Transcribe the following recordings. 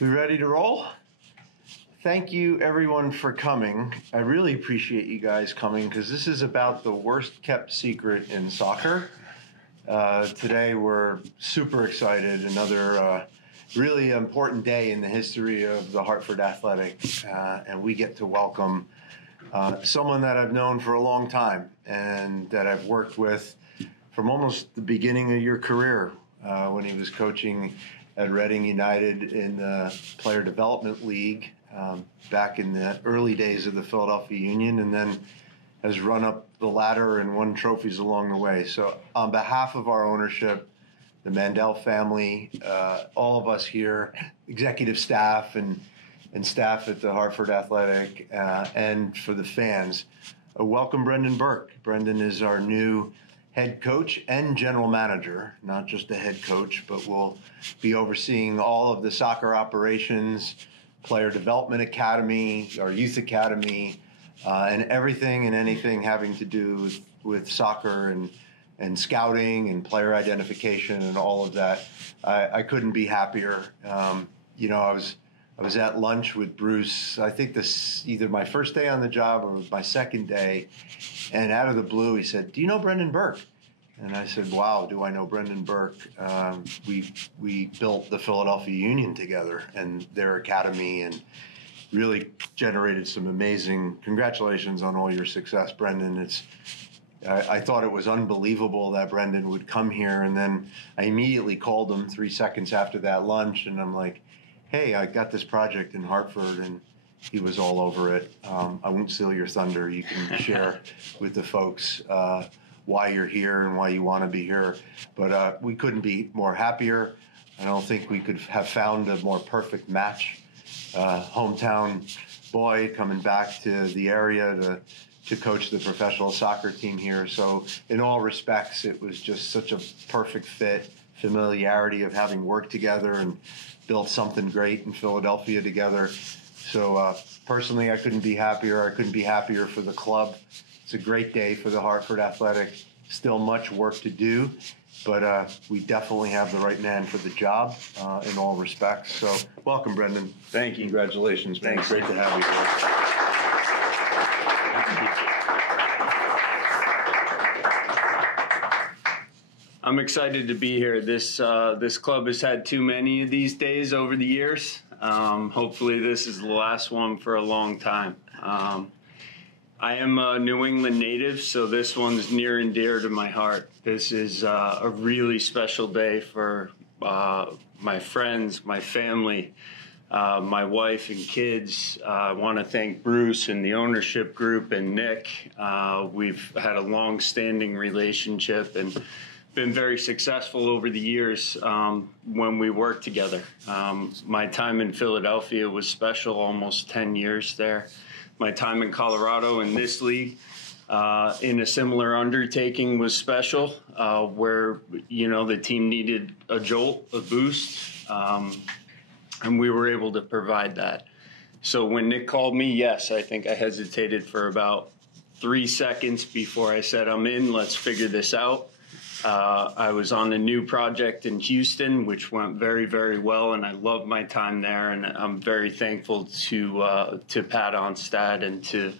We ready to roll? Thank you everyone for coming. I really appreciate you guys coming because this is about the worst kept secret in soccer. Today we're super excited. Another really important day in the history of the Hartford Athletic, and we get to welcome someone that I've known for a long time and that I've worked with from almost the beginning of your career when he was coaching at Reading United in the Player Development League back in the early days of the Philadelphia Union, and then has run up the ladder and won trophies along the way. So on behalf of our ownership, the Mandel family, all of us here, executive staff and staff at the Hartford Athletic, and for the fans, welcome Brendan Burke. Brendan is our new head coach and general manager, not just a head coach, but will be overseeing all of the soccer operations, player development academy, our youth academy, and everything and anything having to do with soccer and scouting and player identification and all of that. I couldn't be happier. I was at lunch with Bruce, I think this either my first day on the job or my second day, and out of the blue he said, "Do you know Brendan Burke?" And I said, "Wow, do I know Brendan Burke?" We built the Philadelphia Union together and their academy and really generated some amazing, congratulations on all your success, Brendan. I thought it was unbelievable that Brendan would come here, and then I immediately called him 3 seconds after that lunch, and I'm like, "Hey, I got this project in Hartford," and he was all over it. I won't steal your thunder. You can share with the folks why you're here and why you want to be here. But we couldn't be more happier. I don't think we could have found a more perfect match. Hometown boy coming back to the area to coach the professional soccer team here. So in all respects, it was just such a perfect fit, familiarity of having worked together and built something great in Philadelphia together. So personally, I couldn't be happier. I couldn't be happier for the club. It's a great day for the Hartford Athletic. Still much work to do, but we definitely have the right man for the job in all respects. So welcome, Brendan. Thank you. Congratulations, man. Thanks. Great to have you here. I'm excited to be here. This club has had too many of these days over the years. Hopefully this is the last one for a long time. I am a New England native, so this one's near and dear to my heart. This is a really special day for my friends, my family, my wife and kids. I want to thank Bruce and the ownership group and Nick. We've had a long-standing relationship and been very successful over the years when we worked together. My time in Philadelphia was special, almost 10 years there. My time in Colorado in this league in a similar undertaking was special, where, the team needed a jolt, a boost, and we were able to provide that. So when Nick called me, yes, I think I hesitated for about 3 seconds before I said, "I'm in, let's figure this out." I was on a new project in Houston, which went very, very well, and I loved my time there. And I'm very thankful to Pat Onstad and to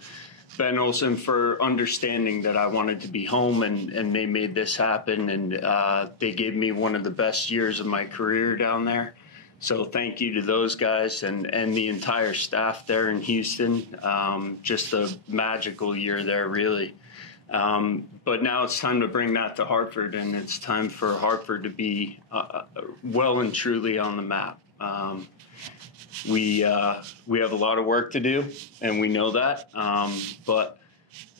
Ben Olsen for understanding that I wanted to be home, and they made this happen. And they gave me one of the best years of my career down there. So thank you to those guys and the entire staff there in Houston. Just a magical year there, really. But now it's time to bring that to Hartford, and it's time for Hartford to be well and truly on the map. We have a lot of work to do, and we know that. But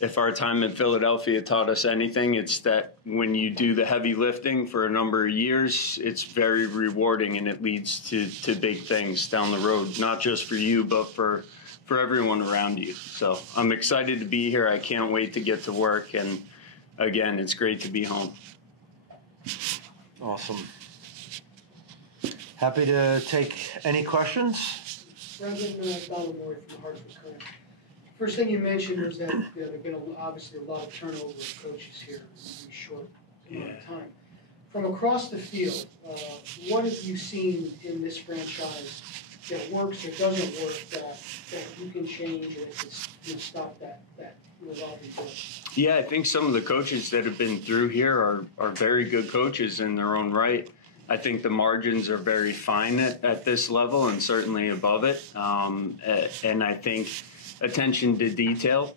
if our time in Philadelphia taught us anything, it's that when you do the heavy lifting for a number of years, it's very rewarding, and it leads to big things down the road, not just for you, but for everyone around you. So I'm excited to be here. I can't wait to get to work. And again, it's great to be home. Awesome. Happy to take any questions. Brendan, Donald Moore from Hartford Current. First thing you mentioned was that there have been obviously a lot of turnover of coaches here in a short amount of time. From across the field, what have you seen in this franchise that works or doesn't work that you can change or to stop that revolving door? Yeah, I think some of the coaches that have been through here are very good coaches in their own right. I think the margins are very fine at this level and certainly above it. And I think attention to detail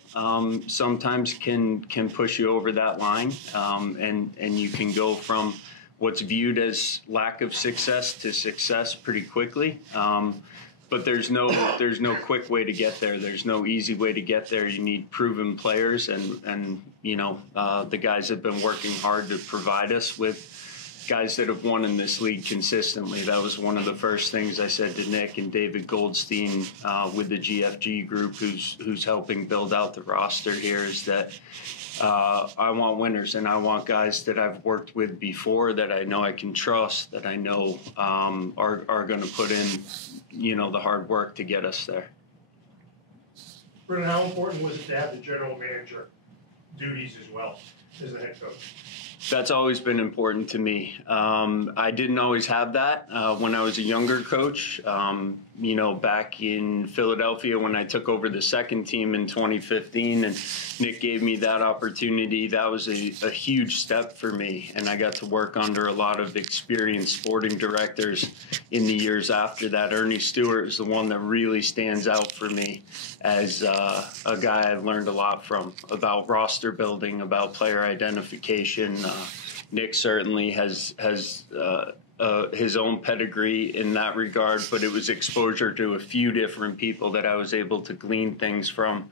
sometimes can push you over that line, and you can go from what's viewed as lack of success to success pretty quickly. But there's no quick way to get there. There's no easy way to get there. You need proven players, and the guys have been working hard to provide us with guys that have won in this league consistently. That was one of the first things I said to Nick and David Goldstein with the GFG group, who's helping build out the roster here, is that I want winners, and I want guys that I've worked with before, that I know I can trust, that I know are going to put in, the hard work to get us there. Brendan, how important was it to have the general manager duties as well as the head coach? That's always been important to me. I didn't always have that when I was a younger coach. Back in Philadelphia when I took over the second team in 2015, and Nick gave me that opportunity. That was a huge step for me, and I got to work under a lot of experienced sporting directors in the years after that. Ernie Stewart is the one that really stands out for me as a guy I've learned a lot from, about roster building, about player identification. Nick certainly has his own pedigree in that regard, but it was exposure to a few different people that I was able to glean things from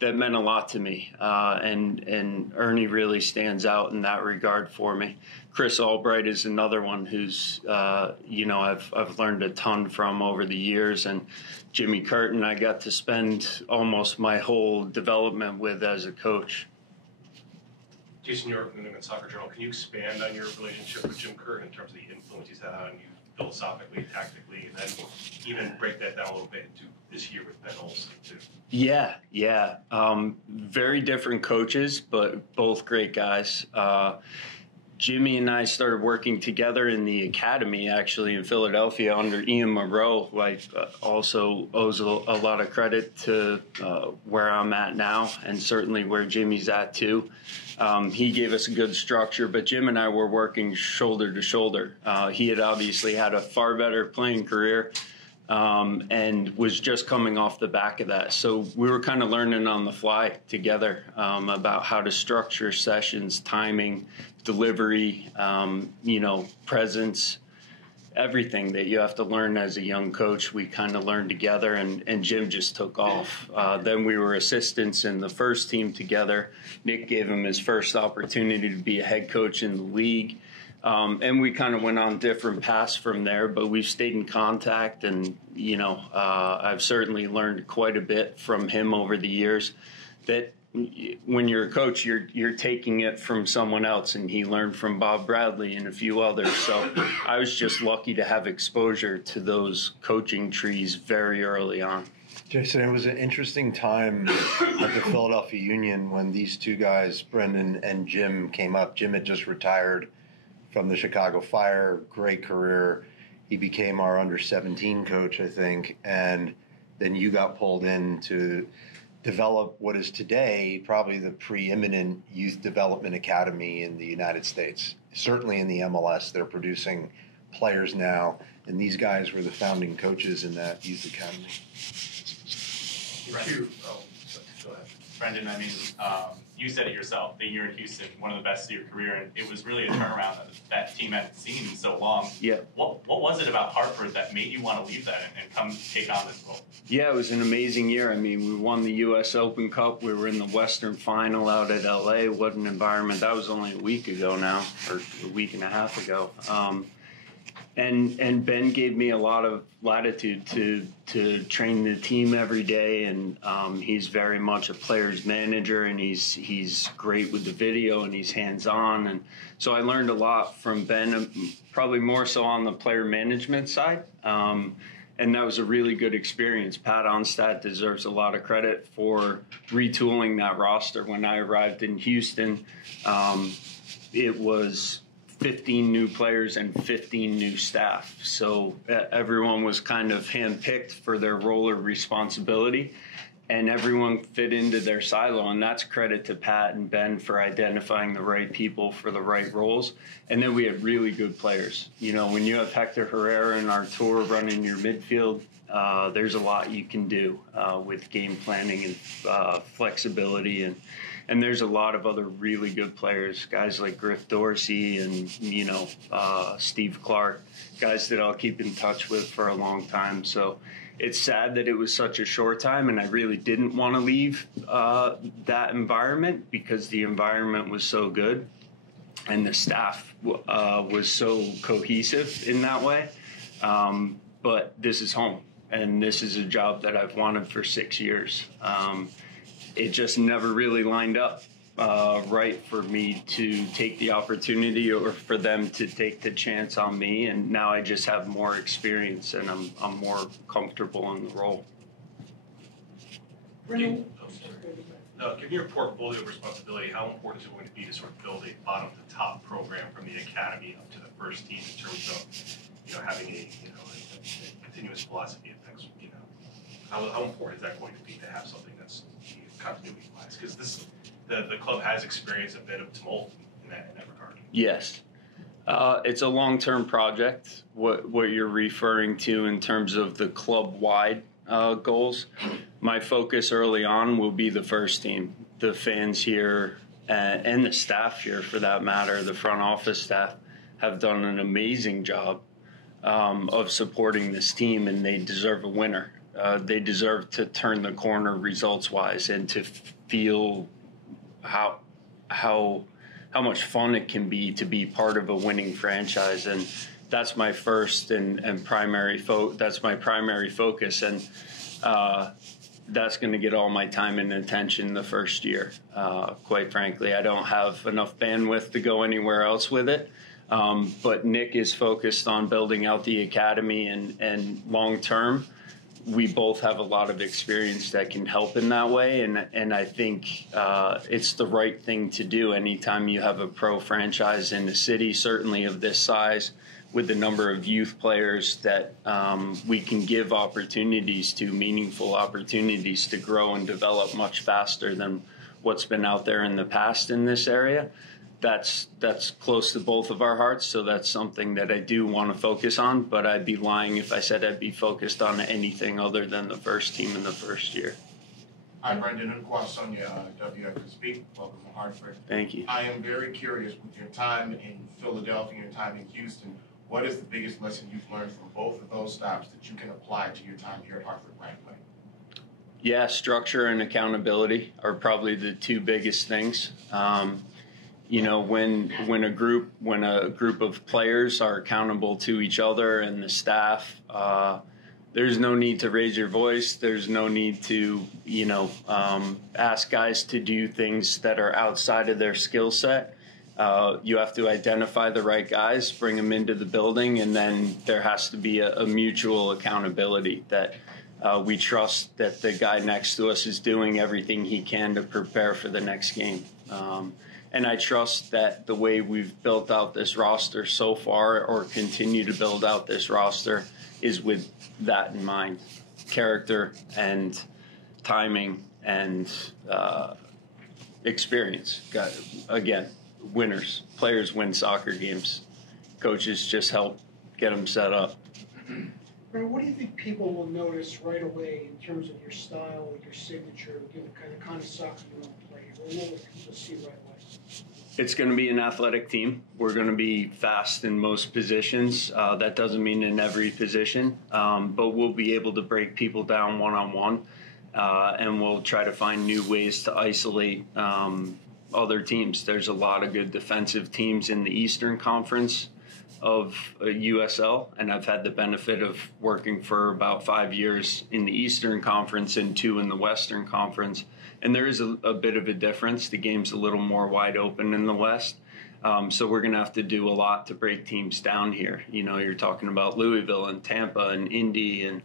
that meant a lot to me. And Ernie really stands out in that regard for me. Chris Albright is another one who's, I've learned a ton from over the years. And Jimmy Curtin, I got to spend almost my whole development with as a coach. Jason York from the New England Soccer Journal. Can you expand on your relationship with Jim Curtin in terms of the influence he's had on you philosophically, tactically, and then even break that down a little bit into this year with Ben Olsen too? Yeah. Very different coaches, but both great guys. Jimmy and I started working together in the academy, actually, in Philadelphia under Ian Moreau, who I also owes a lot of credit to where I'm at now, and certainly where Jimmy's at too. He gave us a good structure, but Jim and I were working shoulder to shoulder. He had obviously had a far better playing career and was just coming off the back of that. So we were kind of learning on the fly together about how to structure sessions, timing, delivery, presence, everything that you have to learn as a young coach. We kind of learned together, and Jim just took off. Then we were assistants in the first team together. Nick gave him his first opportunity to be a head coach in the league. And we kind of went on different paths from there, but we've stayed in contact, and, I've certainly learned quite a bit from him over the years. That when you're a coach, you're taking it from someone else, and he learned from Bob Bradley and a few others. So I was just lucky to have exposure to those coaching trees very early on. Jason, it was an interesting time at the Philadelphia Union when these two guys, Brendan and Jim, came up. Jim had just retired from the Chicago Fire, great career. He became our under-17 coach, I think, and then you got pulled in to develop what is today probably the preeminent youth development academy in the United States. Certainly in the MLS, they're producing players now, and these guys were the founding coaches in that youth academy. Brendan, you said it yourself, the year in Houston, one of the best of your career, and it was really a turnaround that team hadn't seen in so long. Yeah. What was it about Hartford that made you want to leave that and come take on this role? Yeah, it was an amazing year. I mean, we won the U.S. Open Cup. We were in the Western Final out at L.A. What an environment. That was only a week ago now, or a week and a half ago. And Ben gave me a lot of latitude to train the team every day, and he's very much a player's manager, and he's great with the video, and he's hands-on, and so I learned a lot from Ben, probably more so on the player management side, and that was a really good experience. Pat Onstad deserves a lot of credit for retooling that roster. When I arrived in Houston, it was 15 new players and 15 new staff. So everyone was kind of handpicked for their role or responsibility, and everyone fit into their silo. And that's credit to Pat and Ben for identifying the right people for the right roles. And then we had really good players. You know, when you have Hector Herrera and Artur running your midfield, there's a lot you can do with game planning and flexibility, and there's a lot of other really good players, guys like Griff Dorsey and, you know, Steve Clark, guys that I'll keep in touch with for a long time. So it's sad that it was such a short time, and I really didn't want to leave that environment because the environment was so good and the staff was so cohesive in that way. But this is home, and this is a job that I've wanted for 6 years. It just never really lined up right for me to take the opportunity or for them to take the chance on me. And now I just have more experience and I'm more comfortable in the role. Brendan, Given your portfolio of responsibility, how important is it going to be to sort of build a bottom to top program from the academy up to the first team in terms of, you know, having a continuous philosophy of things? You know, how important is that going to be to have something that's continuity wise? Because the club has experienced a bit of tumult in that regard. Yes. It's a long-term project, what you're referring to in terms of the club-wide goals. My focus early on will be the first team. The fans here and the staff here, for that matter, the front office staff, have done an amazing job of supporting this team, and they deserve a winner. They deserve to turn the corner results-wise and to feel how much fun it can be to be part of a winning franchise. And that's my first and primary that's my primary focus, and that's going to get all my time and attention the first year. Quite frankly, I don't have enough bandwidth to go anywhere else with it. But Nick is focused on building out the academy, and long term, we both have a lot of experience that can help in that way. And I think it's the right thing to do anytime you have a pro franchise in the city, certainly of this size, with the number of youth players that we can give opportunities to, meaningful opportunities to grow and develop much faster than what's been out there in the past in this area. That's close to both of our hearts, so that's something that I do want to focus on, but I'd be lying if I said I'd be focused on anything other than the first team in the first year. Hi, Brendan Sonia, WFSB. Welcome to Hartford. Thank you. I am very curious, with your time in Philadelphia and your time in Houston, what is the biggest lesson you've learned from both of those stops that you can apply to your time here at Hartford right away? Yeah, structure and accountability are probably the two biggest things. You know, when a group of players are accountable to each other and the staff, there's no need to raise your voice. There's no need to, ask guys to do things that are outside of their skill set. You have to identify the right guys, bring them into the building, and then there has to be a mutual accountability that we trust that the guy next to us is doing everything he can to prepare for the next game. And I trust that the way we've built out this roster so far, or continue to build out this roster, is with that in mind. Character and timing and experience. Again, winners. Players win soccer games. Coaches just help get them set up. Brendan, what do you think people will notice right away in terms of your style, your signature, the kind of soccer you want to play? What will people see right away? It's going to be an athletic team. We're going to be fast in most positions. That doesn't mean in every position, but we'll be able to break people down one-on-one, and we'll try to find new ways to isolate other teams. There's a lot of good defensive teams in the Eastern Conference of USL, and I've had the benefit of working for about 5 years in the Eastern Conference and 2 in the Western Conference. And there is a bit of a difference. The game's a little more wide open in the West. So we're going to have to do a lot to break teams down here. You know, you're talking about Louisville and Tampa and Indy and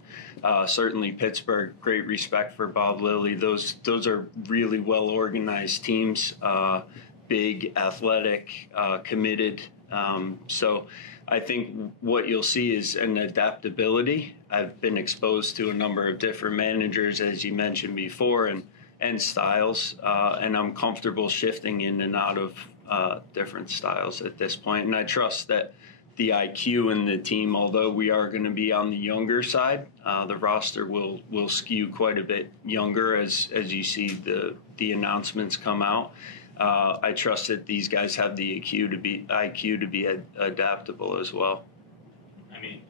certainly Pittsburgh. Great respect for Bob Lilly. Those are really well-organized teams, big, athletic, committed, So I think what you'll see is an adaptability. I've been exposed to a number of different managers, as you mentioned before, and styles, and I'm comfortable shifting in and out of different styles at this point. And I trust that the IQ in the team, although we are going to be on the younger side, the roster will skew quite a bit younger as you see the announcements come out. I trust that these guys have the IQ to be adaptable as well. I mean,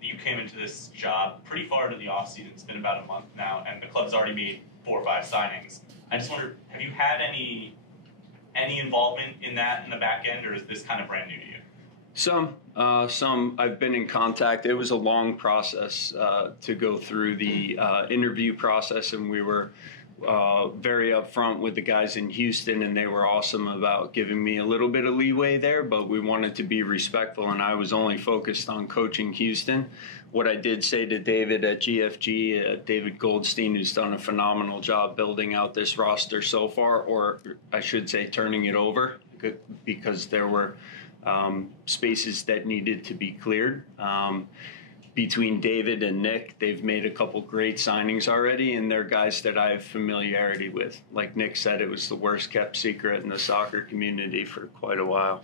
you came into this job pretty far into the offseason. It's been about a month now, and the club's already made 4 or 5 signings. I just wonder, have you had any involvement in that in the back end, or is this kind of brand new to you? Some I've been in contact. It was a long process to go through the interview process, and we were very upfront with the guys in Houston, and they were awesome about giving me a little bit of leeway there, but we wanted to be respectful, and I was only focused on coaching Houston. What I did say to David at GFG, David Goldstein, who's done a phenomenal job building out this roster so far, or I should say turning it over, because there were spaces that needed to be cleared. Between David and Nick, they've made a couple great signings already, and they're guys that I have familiarity with. Like Nick said, it was the worst kept secret in the soccer community for quite a while.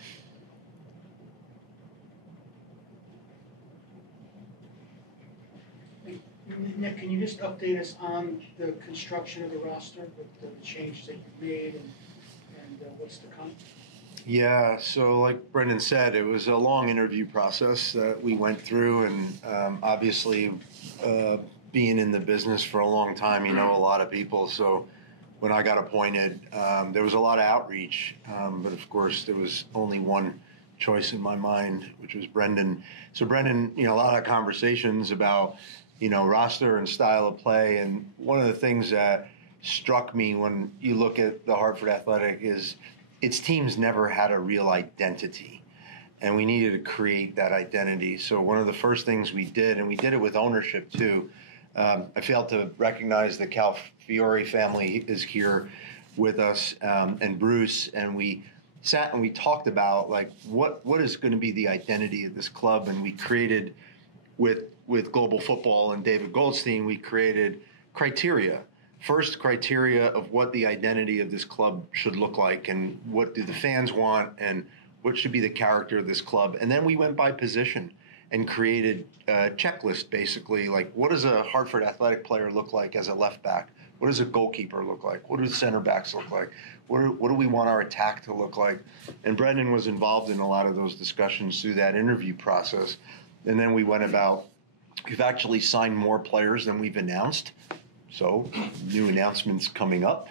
Nick, can you just update us on the construction of the roster, with the changes that you've made and what's to come? Yeah, so like Brendan said, it was a long interview process that we went through, and obviously being in the business for a long time, you know a lot of people. So when I got appointed, there was a lot of outreach, but of course there was only one choice in my mind, which was Brendan. So Brendan, a lot of conversations about, roster and style of play. And one of the things that struck me when you look at the Hartford Athletic is its teams never had a real identity, and we needed to create that identity. So one of the first things we did, and we did it with ownership too, I failed to recognize the Cal Fiore family is here with us, and Bruce, and we sat and we talked about like what is going to be the identity of this club, and we created with Global Football and David Goldstein, we created criteria. First criteria of what the identity of this club should look like, and what do the fans want, and what should be the character of this club. And then we went by position and created a checklist, basically, like what does a Hartford Athletic player look like as a left back? What does a goalkeeper look like? What do the center backs look like? What do we want our attack to look like? And Brendan was involved in a lot of those discussions through that interview process. And then we went about, we've actually signed more players than we've announced. So new announcements coming up,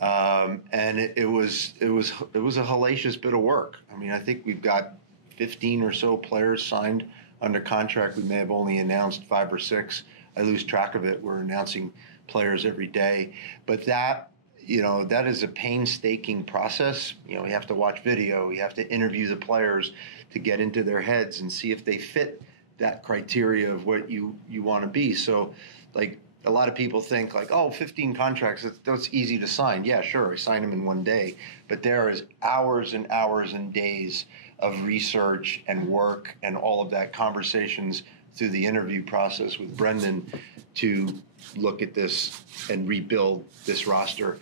and it was a hellacious bit of work. I mean, I think we've got 15 or so players signed under contract. We may have only announced 5 or 6. I lose track of it. We're announcing players every day, but that is a painstaking process. We have to watch video. We have to interview the players to get into their heads and see if they fit that criteria of what you want to be. So, like, a lot of people think like, 15 contracts, that's easy to sign. Yeah, sure, I signed them in one day. But there is hours and hours and days of research and work and all of that, conversations through the interview process with Brendan to look at this and rebuild this roster.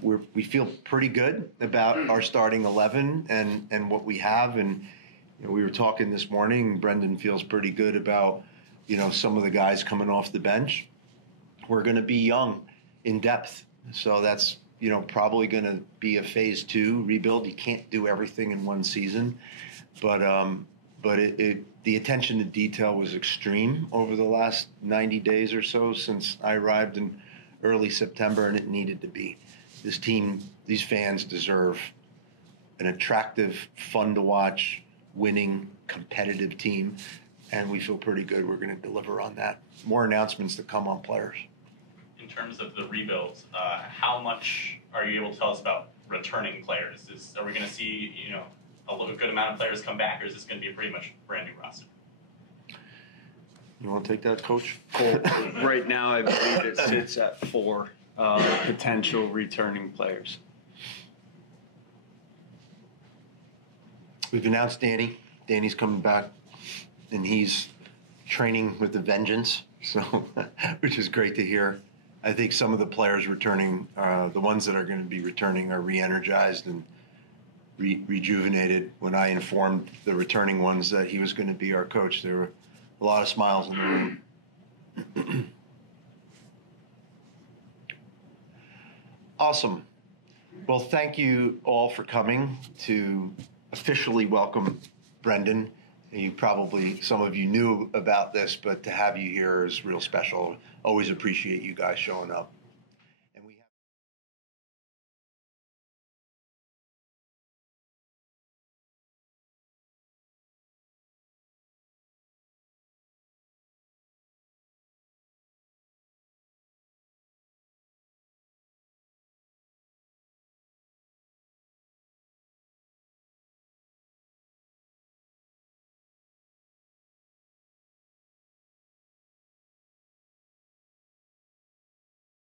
We feel pretty good about our starting 11 and what we have. And we were talking this morning, Brendan feels pretty good about some of the guys coming off the bench. We're going to be young in depth. So that's, probably going to be a phase 2 rebuild. You can't do everything in one season, but the attention to detail was extreme over the last 90 days or so since I arrived in early September, and it needed to be. This team, these fans deserve an attractive, fun to watch, winning, competitive team. And we feel pretty good we're going to deliver on that. More announcements to come on players. In terms of the rebuild, how much are you able to tell us about returning players? Are we going to see, a good amount of players come back, or is this going to be a pretty much brand new roster? You want to take that, Coach? Right now, I believe it sits at 4 potential returning players. We've announced Danny. Danny's coming back, and he's training with a vengeance, so which is great to hear. I think some of the players returning, the ones that are going to be returning, are re-energized and rejuvenated. When I informed the returning ones that he was going to be our coach, there were a lot of smiles in the room. Awesome. Well, thank you all for coming to officially welcome Brendan. Some of you knew about this, but to have you here is real special. Always appreciate you guys showing up.